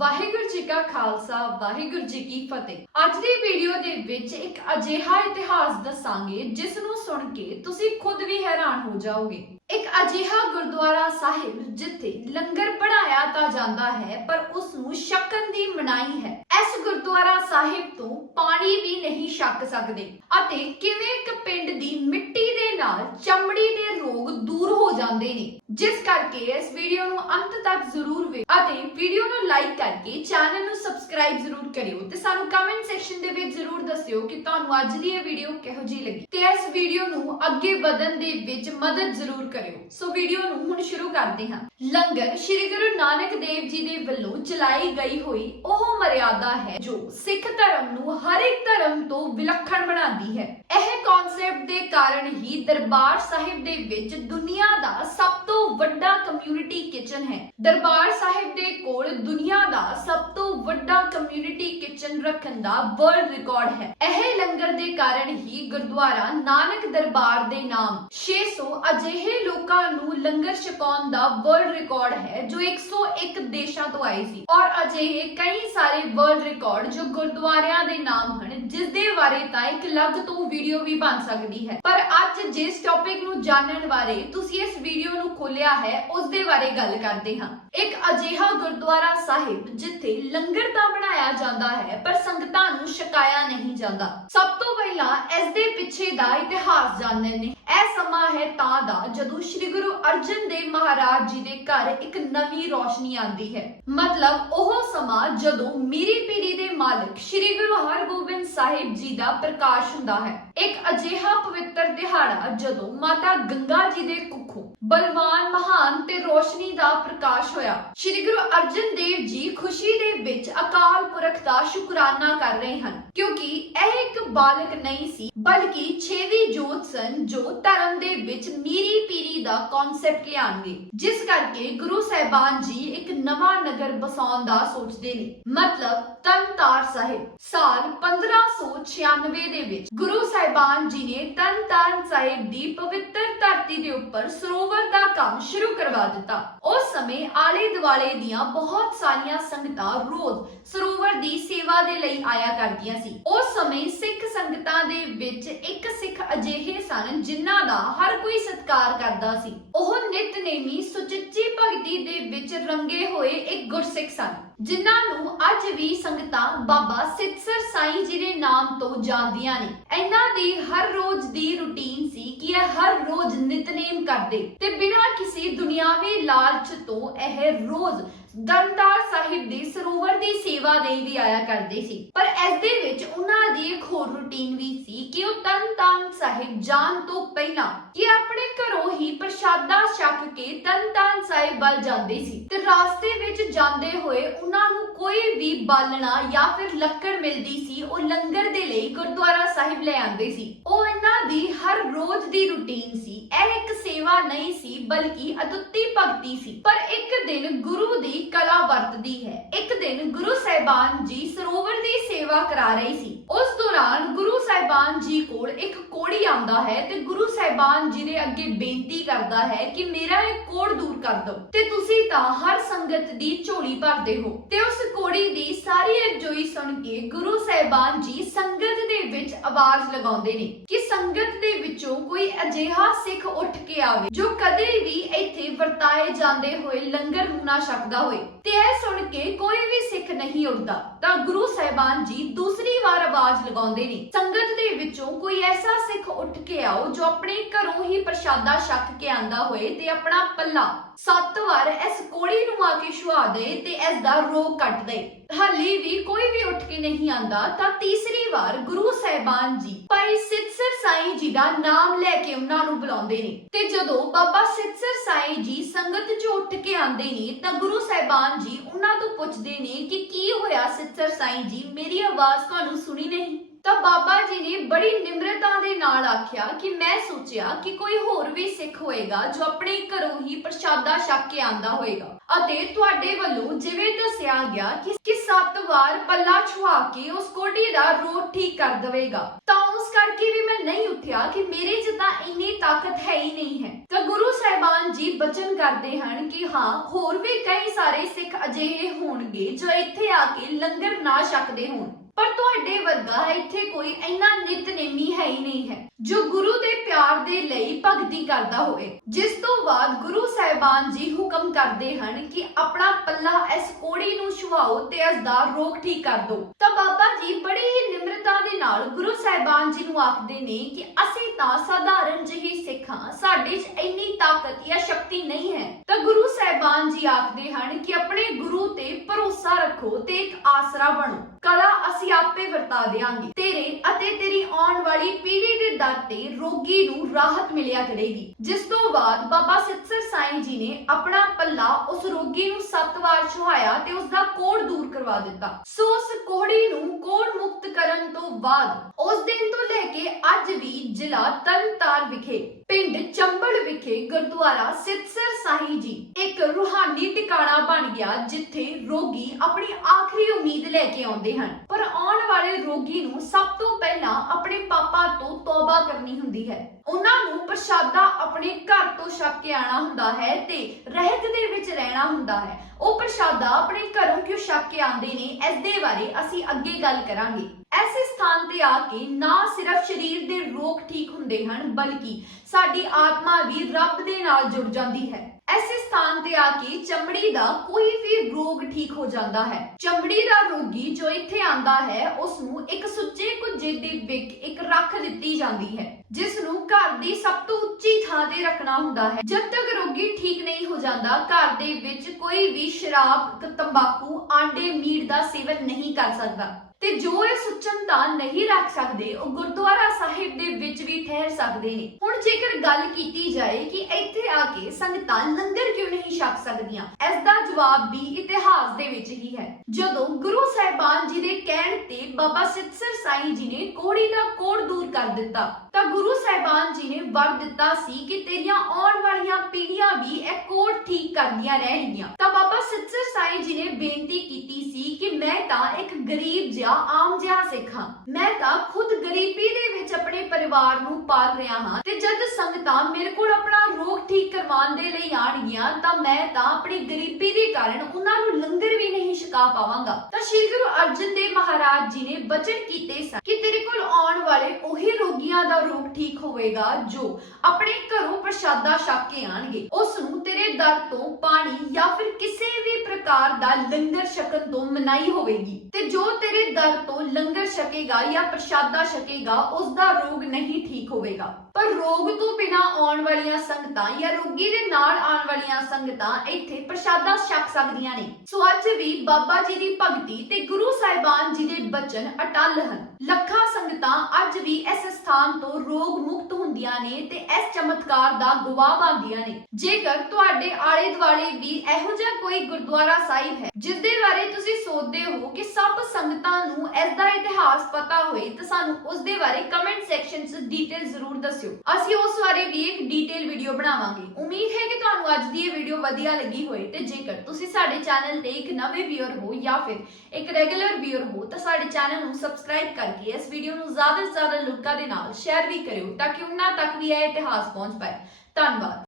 ਵਾਹਿਗੁਰੂ ਜੀ ਕਾ ਖਾਲਸਾ, ਵਾਹਿਗੁਰੂ ਜੀ ਕੀ ਫਤਿਹ। ਅੱਜ ਦੀ ਵੀਡੀਓ ਦੇ ਵਿੱਚ ਇੱਕ ਅਜਿਹਾ ਇਤਿਹਾਸ ਦੱਸਾਂਗੇ, ਜਿਸ ਨੂੰ ਸੁਣ ਕੇ ਤੁਸੀਂ ਖੁਦ ਵੀ ਹੈਰਾਨ ਹੋ ਜਾਓਗੇ। ਇੱਕ ਅਜਿਹਾ ਗੁਰਦੁਆਰਾ ਸਾਹਿਬ ਜਿੱਥੇ ਲੰਗਰ ਬਣਾਇਆ ਤਾਂ ਜਾਂਦਾ ਹੈ, ਪਰ ਉਸ ਨੂੰ ਛਕਣ ਦੀ ਮਨਾਹੀ ਹੈ। ਇਸ ਗੁਰਦੁਆਰਾ ਸਾਹਿਬ ਤੋਂ ਪਾਣੀ ਵੀ ਨਹੀਂ ਛਕ ਸਕਦੇ। ਅਤੇ ਕਿਵੇਂ ਇੱਕ ਪਿੰਡ ਦੀ ਮਿੱਟੀ ਦੇ ਨਾਲ ਚਮੜੀ ਦੇ ਰੋਗ ਦੂਰ ਹੋ ਜਾਂਦੇ ਨੇ। ਜਿਸ ਕਰਕੇ ਇਸ ਵੀਡੀਓ ਨੂੰ ਅੰਤ ਤੱਕ ਜ਼ਰੂਰ ਵੇਖੋ ਅਤੇ ਵੀਡੀਓ ਨੂੰ ਲਾਈਕ ਕਰਕੇ ਚੈਨਲ ਨੂੰ ਸਬਸਕ੍ਰਾਈਬ ਜ਼ਰੂਰ ਕਰਿਓ ਤੇ ਸਾਨੂੰ ਕਮੈਂਟ ਸੈਕਸ਼ਨ ਦੇ ਵਿੱਚ ਜ਼ਰੂਰ ਦੱਸਿਓ ਕਿ ਤੁਹਾਨੂੰ ਅੱਜ ਦੀ ਇਹ ਵੀਡੀਓ ਕਿਹੋ ਜਿਹੀ ਲੱਗੀ। ਤੇ ਇਸ ਵੀਡੀਓ ਨੂੰ ਅੱਗੇ ਵਧਣ ਦੇ ਵਿੱਚ ਮਦਦ ਜ਼ਰੂਰ ਕਰਿਓ। ਸੋ ਵੀਡੀਓ ਨੂੰ ਹੁਣ ਸ਼ੁਰੂ ਕਰਦੇ ਹਾਂ। ਲੰਗਰ ਸ੍ਰੀ ਗੁਰੂ ਨਾਨਕ ਦੇਵ ਜੀ ਦੇ ਵੱਲੋਂ ਚਲਾਈ ਗਈ ਹੋਈ ਉਹ ਮਰਿਆਦਾ ਹੈ ਜੋ ਸਿੱਖ ਧਰਮ ਨੂੰ ਹਰ ਇੱਕ ਧਰਮ ਤੋਂ ਵਿਲੱਖਣ ਬਣਾਉਂਦੀ ਹੈ। ਇਹ ਕਨਸੈਪਟ ਦੇ ਕਾਰਨ ਹੀ ਦਰਬਾਰ ਸਾਹਿਬ ਦੇ ਵਿੱਚ ਦੁਨੀਆ ਦਾ ਸਭ ਤੋਂ ਵੱਡਾ ਕਮਿਊਨਿਟੀ ਕਿਚਨ ਹੈ। ਦਰਬਾਰ ਸਾਹਿਬ ਦੇ ਕੋਲ ਦੁਨੀਆ ਦਾ ਸਭ ਤੋਂ ਵੱਡਾ ਕਮਿਊਨਿਟੀ ਕਿਚਨ ਰੱਖਣ ਦਾ ਵਰਲਡ ਰਿਕਾਰਡ ਹੈ। ਇਹ ਲੰਗਰ ਕਾਰਨ ਹੀ ਗੁਰਦੁਆਰਾ ਨਾਨਕ ਦਰਬਾਰ ਦੇ ਨਾਮ। 600 ਅਜਿਹੇ ਲੋਕਾਂ ਨੂੰ ਲੰਗਰ ਛਕਾਉਣ ਦਾ ਵਰਲਡ ਰਿਕਾਰਡ ਹੈ ਜੋ 101 ਦੇਸ਼ਾਂ ਤੋਂ ਆਏ ਸੀ। ਔਰ ਅਜਿਹੇ ਕਈ ਸਾਰੇ ਵਰਲਡ ਰਿਕਾਰਡ ਜੋ ਗੁਰਦੁਆਰਿਆਂ ਦੇ ਨਾਮ ਹਨ ਜਿਸ ਦੇ ਬਾਰੇ ਤਾਂ ਇੱਕ ਅਲੱਗ ਤੋਂ ਵੀਡੀਓ ਵੀ ਬਣ ਸਕਦੀ ਹੈ। ਪਰ ਅੱਜ ਜਿਸ ਟੌਪਿਕ ਨੂੰ ਜਾਣਨ ਬਾਰੇ ਤੁਸੀਂ ਇਸ ਵੀਡੀਓ ਨੂੰ ਖੋਲਿਆ ਹੈ ਉਸ ਦੇ ਬਾਰੇ ਗੱਲ ਕਰਦੇ ਹਾਂ। ਇੱਕ ਅਜਿਹਾ ਗੁਰਦੁਆਰਾ ਸਾਹਿਬ ਜਿੱਥੇ ਲੰਗਰ ਤਾਂ ਬਣਾਇਆ ਜਾਂਦਾ ਹੈ, ਪਰ ਸੰਗਤਾਂ ਨੂੰ ਛਕਾਇਆ ਨਹੀਂ ਜਾਂਦਾ। ਸਭ ਤੋਂ ਪਹਿਲਾਂ ਇਸ ਦੇ ਪਿੱਛੇ ਦਾ ਇਤਿਹਾਸ ਜਾਣਦੇ ਨੇ। ਇਹ ਸਮਾਂ ਹੈ ਤਾਂ ਦਾ, ਜਦੋਂ ਸ੍ਰੀ ਗੁਰੂ ਅਰਜਨ ਦੇਵ ਮਹਾਰਾਜ ਜੀ ਦੇ ਘਰ ਇੱਕ ਨਵੀਂ ਰੋਸ਼ਨੀ ਆਂਦੀ ਹੈ। ਮਤਲਬ ਉਹ ਸਮਾਂ ਜਦੋਂ ਮੀਰੀ ਪੀਰੀ ਦੇ ਮਾਲਕ ਸ੍ਰੀ ਗੁਰੂ ਹਰਗੋਬਿੰਦ ਸਾਹਿਬ ਜੀ ਦਾ ਪ੍ਰਕਾਸ਼ ਹੁੰਦਾ ਹੈ। ਇੱਕ ਅਜਿਹਾ ਪਵਿੱਤਰ ਦਿਹਾੜਾ ਜਦੋਂ ਮਾਤਾ ਗੰਗਾ ਜੀ ਦੇ ਕੁੱਖੋਂ ਬਲਵਾਨ, ਮਹਾਨ ਤੇ ਰੋਸ਼ਨੀ ਦਾ ਪ੍ਰਕਾਸ਼ ਹੋਇਆ। ਸ੍ਰੀ ਗੁਰੂ ਅਰਜਨ ਦੇਵ ਜੀ ਖੁਸ਼ੀ ਦੇ ਵਿੱਚ ਅਕਾਲ ਪੁਰਖ ਦਾ ਸ਼ੁਕਰਾਨਾ ਕਰ ਰਹੇ ਹਨ, ਕਿਉਂਕਿ ਇਹ ਇੱਕ ਬਾਲਕ ਨਹੀਂ ਸੀ, ਬਲਕਿ ਛੇਵੀਂ ਜੋਤ ਸਨ ਜੋ ਧਰਮ ਦੇ ਵਿੱਚ ਮੀਰੀ ਪੀਰੀ ਦਾ ਕਨਸੈਪਟ ਲਿਆਣਗੇ ਜਿਸ ਕਰਕੇ ਗੁਰੂ ਸਾਹਿਬਾਨ ਜੀ ਇੱਕ ਨਵਾਂ ਨਗਰ ਬਸਾਉਣ ਦਾ ਸੋਚਦੇ ਨੇ। ਮਤਲਬ ਤਨਤਾਰ ਸਾਹਿਬ, ਸਾਲ 1596 ਦੇ ਵਿੱਚ ਗੁਰੂ ਸਾਹਿਬਾਨ ਜੀ ਨੇ ਤਨਤਾਰਨ ਸਾਹਿਬ ਦੀ ਪਵਿੱਤਰ ਧਰਤੀ ਦੇ ਉੱਪਰ ਸਰੋਵਰ ਦਾ ਕੰਮ ਸ਼ੁਰੂ ਕਰਵਾ ਦਿੱਤਾ। ਉਸ ਸਮੇਂ ਆਲੇ ਦੁਆਲੇ ਦੀਆਂ ਬਹੁਤ ਸਾਰੀਆਂ ਸੰਗਤਾਂ ਰੋਜ਼ ਸਰੋਵਰ ਦੀ ਸੇਵਾ ਦੇ ਲਈ ਆਇਆ ਕਰਦੀਆਂ ਸੀ। ਉਸ ਸਮੇਂ ਸਿੱਖ ਸੰਗਤਾਂ ਦੇ ਵਿੱਚ ਇੱਕ ਸਿੱਖ ਅਜਿਹੇ ਸਨ ਜਿਨ੍ਹਾਂ ਦਾ ਹਰ ਕੋਈ ਸਤਿਕਾਰ ਕਰਦਾ ਸੀ। ਉਹ ਨਿਤਨੇਮੀ ਸੁਚੱਜੀ ਭਗਤੀ ਦੇ ਵਿੱਚ ਰੰਗੇ ਹੋਏ ਇੱਕ ਗੁਰਸਿੱਖ ਸਨ, ਜਿਨ੍ਹਾਂ ਨੂੰ ਅੱਜ ਵੀ ਸੰਗਤਾਂ ਬਾਬਾ ਸਿੱਧਸਰ ਸਾਈਂ ਜੀ ਦੇ ਨਾਮ ਤੋਂ ਜਾਣਦੀਆਂ ਨੇ। ਇਹਨਾਂ ਦੀ ਹਰ ਰੋਜ਼ ਦੀ ਰੁਟੀਨ ਸੀ ਕਿ ਇਹ ਹਰ ਰੋਜ਼ ਨਿਤਨੇਮ ਕਰਦੇ ਤੇ ਬਿਨਾਂ ਕਿਸੇ ਦੁਨਿਆਵੀ ਲਾਲਚ ਤੋਂ ਇਹ ਰੋਜ਼ ਦਮਦਾਰ ਸਾਹਿਬ ਦੇ, ਸਰੋਵਰ ਦੀ ਸੇਵਾ ਲਈ ਵੀ ਆਇਆ ਕਰਦੇ ਸੀ। ਪਰ ਇਸ ਦੇ ਵਿੱਚ ਉਹਨਾਂ ਦੀ ਇੱਕ ਹੋਰ ਰੁਟੀਨ ਵੀ ਸੀ ਕਿ ਉਹ ਤਨਤਾਰਨ ਸਾਹਿਬ ਜਾਣ ਤੋਂ ਪਹਿਲਾਂ ਕਿ ਆਪਣੇ ਘਰੋਂ ਹੀ ਪ੍ਰਸ਼ਾਦਾ ਛਕ ਕੇ ਤਨਤਾਰਨ ਸਾਹਿਬ ਵੱਲ ਜਾਂਦੇ ਸੀ ਤੇ ਰਾਸਤੇ ਵਿੱਚ ਜਾਂਦੇ ਹੋਏ ਉਹਨਾਂ ਨੂੰ ਕੋਈ ਵੀ ਬਾਲਣਾ ਜਾਂ ਫਿਰ ਲੱਕੜ ਮਿਲਦੀ ਸੀ, ਉਹ ਲੰਗਰ ਦੇ ਲਈ ਗੁਰਦੁਆਰਾ ਸਾਹਿਬ ਲੈ ਆਉਂਦੇ ਸੀ। ਉਹ ਇਹਨਾਂ ਦੀ ਹਰ ਰੋਜ਼ ਦੀ ਰੁਟੀਨ ਸੀ। ਇਹ ਇੱਕ ਸੇਵਾ ਨਹੀਂ ਸੀ, ਬਲਕਿ ਅਦੁੱਤੀ ਭਗਤੀ ਸੀ। ਪਰ ਇੱਕ ਦਿਨ ਗੁਰੂ ਦੀ ਕਲਾ ਵਰਤਦੀ ਹੈ। ਇੱਕ ਦਿਨ ਗੁਰੂ ਸਾਹਿਬਾਨ ਜੀ ਸਰੋਵਰ ਦੀ ਸੇਵਾ ਕਰਾ ਰਹੇ ਸੀ। ਉਸ ਦੌਰਾਨ ਗੁਰੂ ਸਾਹਿਬਾਨ ਜੀ ਕੋਲ ਇੱਕ ਕੋੜੀ ਆਉਂਦਾ ਹੈ ਤੇ ਗੁਰੂ ਸਾਹਿਬਾਨ ਜੀ ਦੇ ਅੱਗੇ ਬੇਨਤੀ ਕਰਦਾ ਹੈ ਕਿ ਮੇਰਾ ਇਹ ਕੋੜ ਦੂਰ ਕਰ ਦਿਓ ਤੇ ਤੁਸੀਂ ਤਾਂ ਹਰ ਸੰਗਤ ਦੀ ਝੋਲੀ ਭਰਦੇ ਹੋ। ਤੇ ਉਸ ਕੋੜੀ ਦੀ ਸਾਰੀ ਅਰਜ਼ੋਈ ਸੁਣ ਕੇ ਗੁਰੂ ਸਾਹਿਬਾਨ ਜੀ ਸੰਗਤ ਦੇ ਵਿੱਚ ਆਵਾਜ਼ ਲਗਾਉਂਦੇ ਨੇ ਕਿ ਸੰਗਤ ਦੇ ਵਿੱਚੋਂ ਕੋਈ ਅਜਿਹਾ ਸਿੱਖ ਉੱਠ ਕੇ ਆਵੇ ਜੋ ਕਦੇ ਵੀ ਇੱਥੇ ਵਰਤਾਏ ਜਾਂਦੇ ਹੋਏ ਲੰਗਰ ਨੂੰ ਨਾ ਛਕਦਾ ਹੋਏ ਤੇ ਇਹ ਸੁਣ ਕੇ ਕੋਈ ਵੀ ਸਿੱਖ ਨਹੀਂ ਉੱਠਦਾ ਤਾਂ ਗੁਰੂ ਸਾਹਿਬਾਨ ਜੀ ਦੂਸਰੀ ਵਾਰ ਆਵਾਜ਼ ਲਗਾਉਂਦੇ ਨੇ, ਸੰਗਤ ਦੇ ਵਿੱਚੋਂ ਕੋਈ ਐਸਾ ਸਿੱਖ ਉੱਠ ਕੇ ਆਓ ਜੋ ਆਪਣੇ ਘਰੋਂ ਹੀ ਪ੍ਰਸ਼ਾਦਾ ਛਕ ਕੇ ਆਂਦਾ ਹੋਏ ਤੇ ਆਪਣਾ ਪੱਲਾ ਸੱਤ ਵਾਰ ਇਸ ਕੋੜੀ ਨੂੰ ਆ ਕੇ ਛੁਆ ਦੇ ਤੇ ਇਸ ਦਾ ਰੋਗ ਕੱਟ ਦੇ। ਹਾਲੇ ਵੀ ਕੋਈ ਵੀ ਉੱਠ ਕੇ ਨਹੀਂ ਆਂਦਾ, ਤਾਂ ਤੀਸਰੀ ਵਾਰ ਗੁਰੂ ਸਾਹਿਬਾਨ ਜੀ ਭਾਈ ਸਿੱਧਸਰ ਸਾਈਂ ਜੀ ਦਾ ਨਾਮ ਲੈ ਕੇ ਉਹਨਾਂ ਨੂੰ ਬੁਲਾਉਂਦੇ ਨੇ। ਤੇ ਜਦੋਂ ਬਾਬਾ ਸਿੱਧਸਰ ਸਾਈਂ ਜੀ ਸੰਗਤ 'ਚ ਉੱਠ ਕੇ ਆਂਦੇ ਨੇ, ਤਾਂ ਗੁਰੂ ਸਾਹਿਬਾਨ ਜੀ ਉਹਨਾਂ ਤੋਂ ਪੁੱਛਦੇ ਨੇ ਕਿ ਕੀ ਹੋਇਆ ਸਿੱਧਸਰ ਸਾਈਂ ਜੀ, ਮੇਰੀ ਆਵਾਜ਼ ਤੁਹਾਨੂੰ ਸੁਣੀ ਨਹੀਂ। ਤਾਂ ਬਾਬਾ ਜੀ ਨੇ ਬੜੀ ਨਿਮਰਤਾ ਦੇ ਨਾਲ ਆਖਿਆ ਕਿ ਮੈਂ ਸੋਚਿਆ ਕਿ ਕੋਈ ਹੋਰ ਵੀ ਸਿੱਖ ਹੋਏਗਾ ਜੋ ਆਪਣੇ ਘਰੋਂ ਹੀ ਪ੍ਰਸ਼ਾਦਾ ਛਕ ਕੇ ਆਂਦਾ ਹੋਏਗਾ। ਅਤੇ ਤੁਹਾਡੇ ਵੱਲੋਂ ਜਿਵੇਂ ਦੱਸਿਆ ਗਿਆ ਕਿ ਕਿ ਸੱਤ ਵਾਰ ਪੱਲਾ ਛੁਆ ਕੇ ਉਸ ਕੋਡੀ ਦਾ ਰੋਗ ਠੀਕ ਕਰ ਦੇਵੇਗਾ, ਤਾਂ ਉਸ ਕਰਕੇ ਵੀ ਮੈਂ ਨਹੀਂ ਉੱਠਿਆ ਕਿ ਮੇਰੇ 'ਚ ਤਾਂ ਇੰਨੀ ਤਾਕਤ ਹੈ ਹੀ ਨਹੀਂ ਹੈ। ਤਾਂ ਗੁਰੂ ਸਾਹਿਬਾਨ ਜੀ ਬਚਨ ਕਰਦੇ ਹਨ ਕਿ ਹਾਂ, ਹੋਰ ਵੀ ਕਈ ਸਾਰੇ ਸਿੱਖ ਅਜਿਹੇ ਹੋਣਗੇ ਜੋ ਇੱਥੇ ਆ ਕੇ ਲੰਗਰ ਨਾ ਛਕਦੇ ਹੋਣ। ਪਰ ਤੁਹਾਡੇ ਵਰਗਾ ਇੱਥੇ ਕੋਈ ਇੰਨਾ ਨਿਤਨੇਮੀ ਹੈ ਹੀ ਨਹੀਂ ਹੈ, ਜੋ ਗੁਰੂ ਦੇ ਪਿਆਰ ਦੇ ਲਈ ਭਗਤੀ ਕਰਦਾ ਹੋਵੇ। ਜਿਸ ਤੋਂ ਬਾਅਦ ਗੁਰੂ ਸਾਹਿਬਾਨ ਜੀ ਹੁਕਮ ਕਰਦੇ ਹਨ ਕਿ ਆਪਣਾ ਪੱਲਾ ਇਸ ਕੋੜੀ ਨੂੰ ਛੁਆਓ ਤੇ ਇਸ ਦਾ ਰੋਗ ਠੀਕ ਕਰ ਦਿਓ। ਤਾਂ ਬਾਬਾ ਜੀ ਬੜੀ ਹੀ ਨਿਮਰਤਾ ਦੇ ਨਾਲ ਗੁਰੂ ਸਾਹਿਬਾਨ ਜੀ ਨੂੰ ਆਖਦੇ ਨੇ ਕਿ ਅਸੀਂ ਤਾਂ ਸਾਧਾਰਨ ਜਿਹੀ ਸਿੱਖ ਹਾਂ, ਸਾਡੇ 'ਚ ਇੰਨੀ ਤਾਕਤ ਜਾਂ ਸ਼ਕਤੀ ਨਹੀਂ ਹੈ। ਤਾਂ ਗੁਰੂ ਸਾਹਿਬਾਨ ਜੀ ਆਖਦੇ ਹਨ ਕਿ ਆਪਣੇ ਗੁਰੂ ਤੇ ਭਰੋਸਾ ਰੱਖੋ ਤੇ ਇੱਕ ਆਸਰਾ ਬਣੋ। ਕਲਾ ਅਸੀਂ ਆਪੇ ਵਰਤਾ ਦੇਾਂਗੇ ਤੇਰੇ ਅਤੇ ਤੇਰੀ ਆਉਣ ਵਾਲੀ ਪੀੜ੍ਹੀ ਦੇ ਦਰ ਤੇ ਰੋਗੀ ਨੂੰ ਰਾਹਤ ਮਿਲਿਆ ਕਰੇਗੀ। ਜਿਸ ਤੋਂ ਬਾਅਦ ਬਾਬਾ ਸਿੱਤਸਰ ਸਾਈਂ ਜੀ ਨੇ ਆਪਣਾ ਪੱਲਾ ਉਸ ਰੋਗੀ ਨੂੰ ਸੱਤ ਵਾਰ ਛੁਹਾਇਆ ਤੇ ਉਸ ਦਾ ਕੋੜ ਦੂਰ ਕਰਵਾ ਦਿੱਤਾ। ਸੋ ਉਸ ਕੋੜੀ ਨੂੰ ਕੋੜ ਮੁਕਤ ਕਰਨ ਤੋਂ ਬਾਅਦ ਉਸ ਦਿਨ ਤੋਂ ਲੈ ਕੇ ਅੱਜ ਵੀ ਜ਼ਿਲ੍ਹਾ ਤਰਨਤਾਰਨ ਵਿਖੇ ਪਿੰਡ ਚੰਬੜ ਵਿਖੇ ਗੁਰਦੁਆਰਾ ਸਿਤਸਰ ਸਾਈਂ ਜੀ ਇੱਕ ਰੂਹਾਨੀ ਟਿਕਾਣਾ ਬਣ ਗਿਆ ਜਿੱਥੇ ਰੋਗੀ ਆਪਣੀ ਆਖਰੀ ਉਮੀਦ ਲੈ ਕੇ ਆਉਂਦੇ ਹਨ। ਪਰ ਆਉਣ ਵਾਲੇ ਰੋਗੀ ਨੂੰ ਸਭ ਤੋਂ ਪਹਿਲਾਂ ਆਪਣੇ ਪਾਪਾਂ ਤੋਂ ਤੌਬਾ ਕਰਨੀ ਹੁੰਦੀ ਹੈ। ਉਹਨਾਂ ਨੂੰ ਪ੍ਰਸ਼ਾਦਾ ਆਪਣੇ ਘਰ ਤੋਂ ਛਕ ਕੇ ਆਣਾ ਹੁੰਦਾ ਹੈ ਤੇ ਰਹਿਤ ਦੇ ਵਿੱਚ ਰਹਿਣਾ ਹੁੰਦਾ ਹੈ। ਉਹ ਪ੍ਰਸ਼ਾਦਾ ਆਪਣੇ ਘਰੋਂ ਕਿਉਂ ਛਕ ਕੇ ਆਉਂਦੇ ਨੇ ਇਸ ਦੇ ਬਾਰੇ ਅਸੀਂ ਅੱਗੇ ਗੱਲ ਕਰਾਂਗੇ। ਐਸੇ ਸਥਾਨ ਤੇ ਆ ਕੇ ਨਾ ਸਿਰਫ ਸਰੀਰ ਦੇ ਰੋਗ ਠੀਕ ਹੁੰਦੇ ਹਨ, ਬਲਕਿ ਸਾਡੀ ਆਤਮਾ ਵੀ ਰੱਬ ਦੇ ਨਾਲ ਜੁੜ ਜਾਂਦੀ ਹੈ। ਐਸੇ ਸਥਾਨ ਤੇ ਆ ਕੇ ਚਮੜੀ ਦਾ ਕੋਈ ਵੀ ਰੋਗ ਠੀਕ ਹੋ ਜਾਂਦਾ ਹੈ। ਚਮੜੀ ਦਾ ਰੋਗੀ ਜੋ ਇੱਥੇ ਆਂਦਾ ਹੈ ਉਸ ਨੂੰ ਇੱਕ ਸੁੱਚੇ ਕੁੱਜੇ ਦੇ ਵਿੱਚ ਇੱਕ ਰੱਖ ਦਿੱਤੀ ਜਾਂਦੀ ਹੈ ਜਿਸ ਨੂੰ ਘਰ ਦੀ ਸਭ ਤੋਂ ਉੱਚੀ ਥਾਂ ਤੇ ਰੱਖਣਾ ਹੁੰਦਾ ਹੈ। ਜਦ ਤੱਕ ਰੋਗੀ ਠੀਕ ਨਹੀਂ ਹੋ ਜਾਂਦਾ, ਘਰ ਦੇ ਵਿੱਚ ਕੋਈ ਵੀ ਸ਼ਰਾਬ ਤੰਬਾਕੂ, ਆਂਡੇ, ਮੀਟ ਦਾ ਸੇਵਨ ਨਹੀਂ ਕਰ ਸਕਦਾ। ਤੇ ਜੋ ਇਹ ਸੁਚਨਤਾ ਨਹੀਂ ਰੱਖ ਸਕਦੇ, ਉਹ ਗੁਰਦੁਆਰਾ ਸਾਹਿਬ ਦੇ ਵਿੱਚ ਵੀ ਠਹਿਰ ਸਕਦੇ ਨੇ। ਹੁਣ ਜੇਕਰ ਗੱਲ ਕੀਤੀ ਜਾਏ ਕਿ ਇੱਥੇ ਆ ਕੇ ਸੰਗਤਾਂ ਲੰਗਰ ਕਿਉਂ ਨਹੀਂ ਛਕ ਸਕਦੀਆਂ? ਇਸ ਦਾ ਜਵਾਬ ਵੀ ਇਤਿਹਾਸ ਦੇ ਵਿੱਚ ਹੀ ਹੈ। ਜਦੋਂ ਗੁਰੂ ਸਾਹਿਬਾਨ ਜੀ ਦੇ ਕਹਿਣ ਬਾਬਾ ਸਿੱਤਸਰ ਸਾਈਂ ਜੀ ਨੇ ਕੋੜੀ ਦਾ ਕੋੜ ਦੂਰ ਕਰ ਦਿੱਤਾ। ਤਾਂ ਗੁਰੂ ਸਾਹਿਬਾਨ ਜੀ ਨੇ ਵਰ ਦਿੱਤਾ ਸੀ ਕਿ ਤੇਰੀਆਂ ਆਉਣ ਵਾਲੀਆਂ ਪੀੜ੍ਹੀਆਂ ਵੀ ਇਹ ਕੋੜ ਠੀਕ ਕਰਦੀਆਂ ਰਹਿਣਗੀਆਂ। ਤਾਂ ਬਾਬਾ ਸਿੱਤਸਰ ਸਾਈਂ ਜੀ ਨੇ ਬੇਨਤੀ ਕੀਤੀ ਸੀ ਕਿ ਮੈਂ ਤਾਂ ਇੱਕ ਗਰੀਬ ਜਿਹਾ, ਆਮ ਜਿਹਾ ਸਿੱਖ ਹਾਂ। ਮੈਂ ਤਾਂ ਖੁਦ ਗਰੀਬੀ ਦੇ ਪਰਿਵਾਰ ਨੂੰ ਪਾਲ ਰਿਹਾ ਹਾਂ ਤੇ ਜਦ ਸੰਗਤਾਂ ਮੇਰੇ ਕੋਲ ਆਪਣਾ ਰੋਗ ਠੀਕ ਕਰਵਾਉਣ ਦੇ ਲਈ ਆਣਗੀਆਂ ਤਾਂ ਮੈਂ ਤਾਂ ਆਪਣੀ ਗਰੀਬੀ ਦੇ ਕਾਰਨ ਉਹਨਾਂ ਨੂੰ ਲੰਗਰ ਵੀ ਨਹੀਂ ਛਕਾ ਪਾਵਾਂਗਾ। ਤਾਂ ਸ਼੍ਰੀ ਗੁਰੂ ਅਰਜਨ ਦੇਵ ਮਹਾਰਾਜ ਜੀ ਨੇ ਬਚਨ ਕੀਤੇ ਸਨ ਕਿ ਤੇਰੇ ਕੋਲ ਆਉਣ ਵਾਲੇ ਉਹੀ ਰੋਗੀਆਂ ਦਾ ਰੋਗ ਠੀਕ ਹੋਵੇਗਾ ਜੋ ਆਪਣੇ ਘਰੋਂ ਪ੍ਰਸ਼ਾਦਾ ਛਕ ਕੇ ਆਣਗੇ। ਉਸ ਨੂੰ ਤੇਰੇ ਦਰ ਤੋਂ ਪਾਣੀ ਜਾਂ ਫਿਰ ਕਿਸੇ ਵੀ ਪ੍ਰਕਾਰ ਦਾ ਲੰਗਰ ਛਕਣ ਤੋਂ ਮਨਾਈ ਹੋਵੇਗੀ। ਤੇ ਜੋ ਤੇਰੇ ਦਰ ਤੋਂ ਲੰਗਰ ਛਕੇਗਾ ਜਾਂ ਪ੍ਰਸ਼ਾਦਾ ਛਕੇਗਾ ਉਸ ਦਾ ਰੋਗ ਨਹੀਂ ਠੀਕ ਹੋਵੇਗਾ। ਪਰ ਰੋਗ ਤੋਂ ਬਿਨਾ ਆਉਣ ਵਾਲੀਆਂ ਸੰਗਤਾਂ ਜਾਂ ਰੋਗੀ ਦੇ ਨਾਲ ਆਉਣ ਵਾਲੀਆਂ ਸੰਗਤਾਂ ਇੱਥੇ ਪ੍ਰਸ਼ਾਦਾ ਛਕ ਸਕਦੀਆਂ ਨੇ। ਸੋ ਅੱਜ ਵੀ ਬਾਬਾ ਜੀ ਦੀ ਭਗਤੀ ਤੇ ਗੁਰੂ ਸਾਹਿਬਾਨ ਜੀ ਦੇ ਬਚਨ ਅਟਲ ਹਨ। ਲੱਖਾਂ ਸੰਗਤਾਂ ਅੱਜ ਵੀ ਇਸ ਸਥਾਨ ਤੋਂ ਰੋਗ ਮੁਕਤ ਹੁੰਦੀਆਂ ਨੇ ਤੇ ਇਸ ਚਮਤਕਾਰ ਦਾ ਗਵਾਹ ਬਣਦੀਆਂ ਨੇ। ਜੇਕਰ ਤੁਹਾਡੇ ਆਲੇ ਦੁਆਲੇ ਵੀ ਇਹੋ ਜਿਹਾ ਕੋਈ ਗੁਰਦੁਆਰਾ ਸਾਹਿਬ ਹੈ ਜਿਸ ਦੇ ਬਾਰੇ ਤੁਸੀਂ ਸੋਚਦੇ ਹੋ ਕਿ ਸਭ ਸੰਗਤਾਂ ਨੂੰ ਇਸ ਦਾ ਇਤਿਹਾਸ ਪਤਾ ਹੋਏ, ਤਾਂ ਸਾਨੂੰ ਉਸ ਦੇ ਬਾਰੇ ਕਮੈਂਟ ਸੈਕਸ਼ਨ 'ਚ ਡਿਟੇਲ ਜ਼ਰੂਰ ਦੱਸਿਓ। ਅਸੀਂ ਉਸ ਬਾਰੇ ਵੀ ਇੱਕ ਡਿਟੇਲ ਵੀਡੀਓ ਬਣਾਵਾਂਗੇ। ਅੱਜ ਦੀ ਇਹ ਵੀਡੀਓ ਵਧੀਆ ਲੱਗੀ ਹੋਏ ਤੇ ਜੇਕਰ ਤੁਸੀਂ ਸਾਡੇ ਚੈਨਲ ਤੇ ਇੱਕ ਨਵੇਂ ਵੀਅਰ ਹੋ ਜਾਂ ਫਿਰ ਇੱਕ ਰੈਗੂਲਰ ਵੀਅਰ ਹੋ, ਤਾਂ ਸਾਡੇ ਚੈਨਲ ਨੂੰ ਸਬਸਕ੍ਰਾਈਬ ਕਰਕੇ ਇਸ ਵੀਡੀਓ ਨੂੰ ਜ਼ਿਆਦਾ ਤੋਂ ਜ਼ਿਆਦਾ ਲੋਕਾਂ ਦੇ ਨਾਲ ਸ਼ੇਅਰ ਵੀ ਕਰਿਓ, ਤਾਂ ਕਿ ਉਹਨਾਂ ਤੱਕ ਵੀ ਇਹ ਇਤਿਹਾਸ ਪਹੁੰਚ ਪਾਏ। ਧੰਨਵਾਦ।